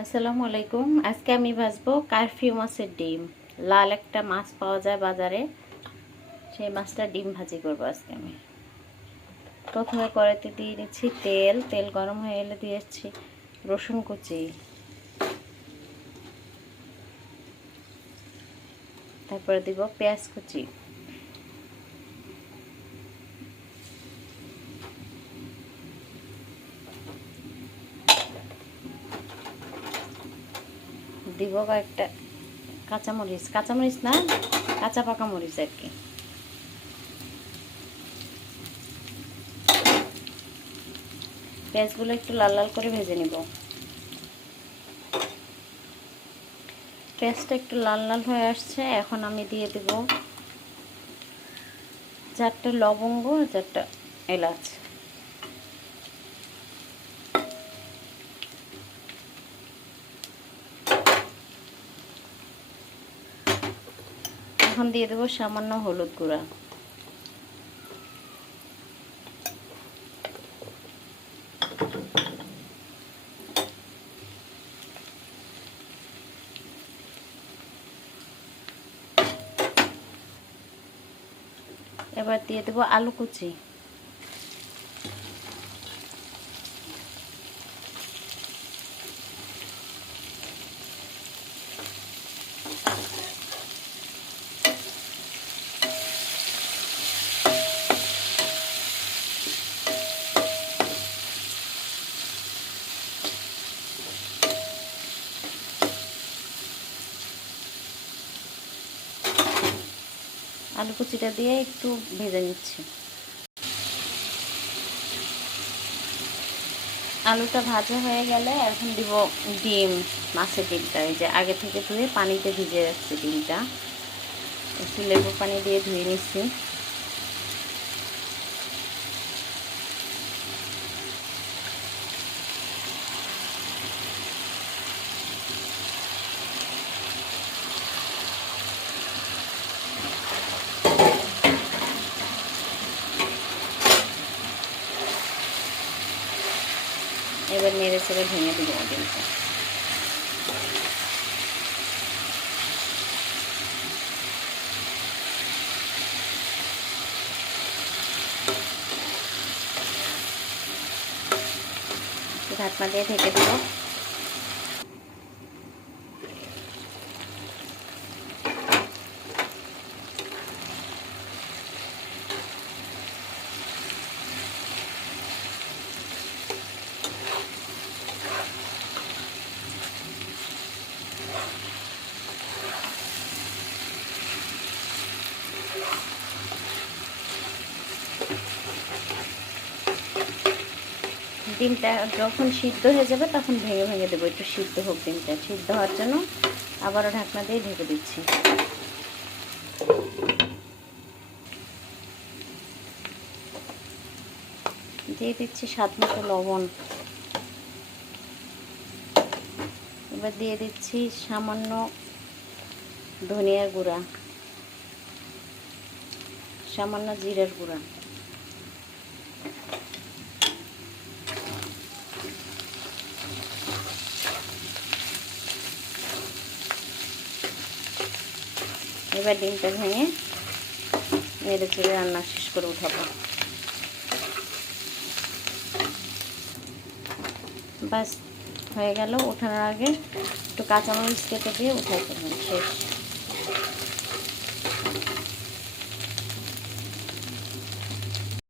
আসসালামু আলাইকুম। আজকে আমি ভাজবো কারফিউ মাছের ডিম। লাল একটা মাছ পাওয়া যায় বাজারে, সেই মাছটা ডিম ভাজি করবো আজকে আমি। প্রথমে কড়াইতে দিয়ে নিচ্ছি তেল। তেল গরম হয়ে এলে দিয়েছি রসুন কুচি, তারপরে দিব পেঁয়াজ কুচি, দিব কয়েকটা কাঁচামরিচ, কাঁচামরিচ না কাঁচা পাকা মরিচ আর কি। পেঁয়াজগুলো একটু লাল লাল করে ভেজে নিব। পেঁয়াজটা একটু লাল লাল হয়ে আসছে, এখন আমি দিয়ে দেব 4টা লবঙ্গ, 4টা এলাচ। এখন দিয়ে দেব সামান্য হলুদ গুঁড়া। এবার দিয়ে দেব আলু কুচি। আলু কুচিটা দিয়ে একটু ভেজে নিচ্ছি। আলুটা ভাজা হয়ে গেলে এখন দিব ডিম, মাছের ডিমটা। এই যে আগে থেকে ধুয়ে পানিতে ভিজে রাখছি ডিমটা, একটু লেবু পানি দিয়ে ধুয়ে নিচ্ছি। এবার নেড়ে চেড়ে ভেঙে দিব ডিমটা। ঢাকনা দিয়ে ঢেকে দিব। ডিমটা যখন সিদ্ধ হয়ে যাবে তখন ভেঙে ভেঙে দেবো, একটু সিদ্ধ হোক ডিমটা। সিদ্ধ হওয়ার জন্য আবারও ঢাকনা দিয়ে ঢেকে দিচ্ছি। দিয়ে দিচ্ছি স্বাদ মতো লবণ। এবার দিয়ে দিচ্ছি সামান্য ধনিয়ার গুঁড়া, সামান্য জিরার গুঁড়া। এবার ডিমটা ভেঙে নেড়ে চেড়ে রান্না শেষ করে উঠাবো। বাস হয়ে গেল। ওঠানোর আগে একটু কাঁচামরিচ কেটে দিয়ে উঠাই ফেলবেন, শেষ।